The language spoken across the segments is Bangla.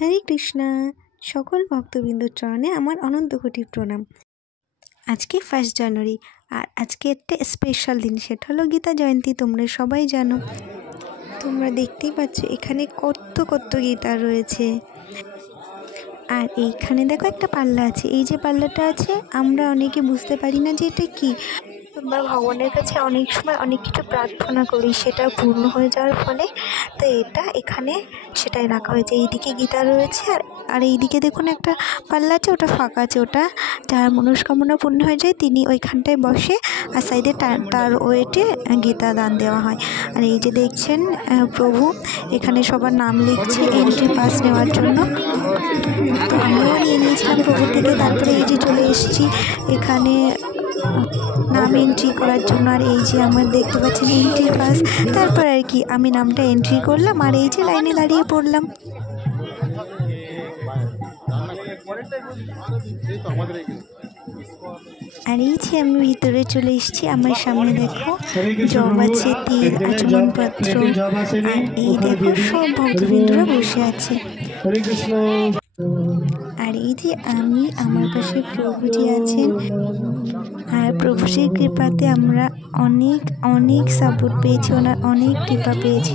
হরে কৃষ্ণা। সকল ভক্তবৃন্দর চরণে আমার অনন্ত কোটি প্রণাম। আজকে 1 জানুয়ারি, আর আজকে একটা স্পেশাল দিন, সেটা হলো গীতা জয়ন্তী। তোমরা সবাই জানো, তোমরা দেখতেই পাচ্ছ এখানে কত কত গীতা রয়েছে। আর এইখানে দেখো একটা পাল্লা আছে। এই যে পাল্লাটা আছে, আমরা অনেকে বুঝতে পারি না যে এটা কী। আমরা ভগবানের কাছে অনেক সময় অনেক কিছু প্রার্থনা করি, সেটা পূর্ণ হয়ে যাওয়ার ফলে তো এটা এখানে সেটাই রাখা হয়েছে। এইদিকে গীতা রয়েছে, আর এইদিকে দেখুন একটা পাল্লা আছে, ওটা ফাঁকা আছে। ওটা যার মনস্কামনা পূর্ণ হয়ে যায় তিনি ওইখানটায় বসে, আর সাইডে তার ওয়েটে গীতা দান দেওয়া হয়। আর এই যে দেখছেন প্রভু এখানে সবার নাম লিখছে এন্ট্রি পাস নেওয়ার জন্য। তো আমরাও নিয়ে নিয়েছিলাম প্রভুর থেকে। তারপরে এই যে চলে এসেছি এখানে নাম এন্ট্রি করার জন্য। আর এই যে আমার দেখতে পাচ্ছেন এন্ট্রি পাস। তারপর আর কি আমি নামটা এন্ট্রি করলাম, আর এই যে লাইনে দাঁড়িয়ে পড়লাম। আর এই যে আমি ভিতরে চলে এসেছি। আমার সামনে দেখো জব আছে, তেল, আচমনপত্র, আর এই দেখো সব ভক্তবৃন্দরা বসে আছে। আর এই যে আমি, আমার পাশে প্রভুজি আছেন। আর প্রভুজির কৃপাতে আমরা অনেক অনেক সাপোর্ট পেয়েছি, ওনার অনেক কৃপা পেয়েছি।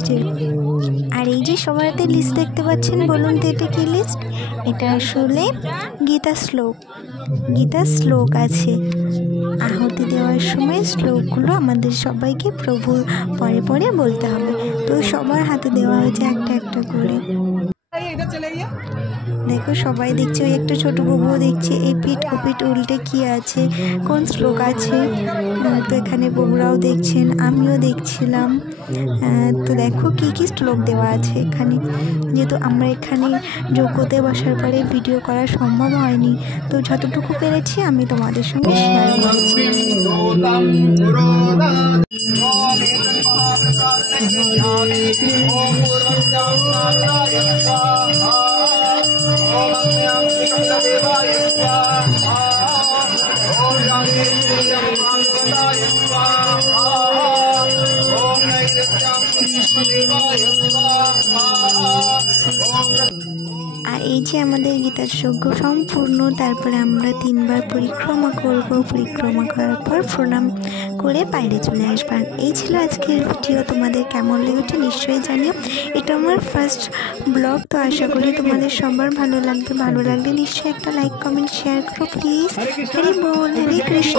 আর এই যে সবার হাতে লিস্ট দেখতে পাচ্ছেন, বলুন তো এটা কি লিস্ট? এটা আসলে গীতা শ্লোক আছে। আহুতি দেওয়ার সময় শ্লোকগুলো আমাদের সবাইকে প্রভুর পরে পরে বলতে হবে। তো সবার হাতে দেওয়া হয়েছে একটা একটা করে। দেখো সবাই দেখছে, ওই একটা ছোট বাবুও দেখছে এই পিঠ ও পিঠ উল্টে কি আছে, কোন শ্লোক আছে। তো এখানে বউরাও দেখছেন, আমিও দেখছিলাম। তো দেখো কি কি শ্লোক দেওয়া আছে এখানে। যেহেতু আমরা এখানে যোগ্যতে বসার পরে ভিডিও করা সম্ভব হয়নি, তো যতটুকু পেরেছি আমি তোমাদের সঙ্গে শেয়ার করেছি। আর এই যে আমাদের গীতার যজ্ঞ সম্পূর্ণ। তারপরে আমরা 3 বার পরিক্রমা করব। পরিক্রমা করার পর প্রণাম করে বাইরে চলে আসবার। এই ছিল আজকের ভিডিও। তোমাদের কেমন লেগেছে নিশ্চয়ই জানিও। এটা আমার ফার্স্ট ব্লগ, তো আশা করি তোমাদের সবার ভালো লাগবে। ভালো লাগলে নিশ্চয়ই একটা লাইক, কমেন্ট, শেয়ার করো প্লিজ। হরি বল, হরে কৃষ্ণ।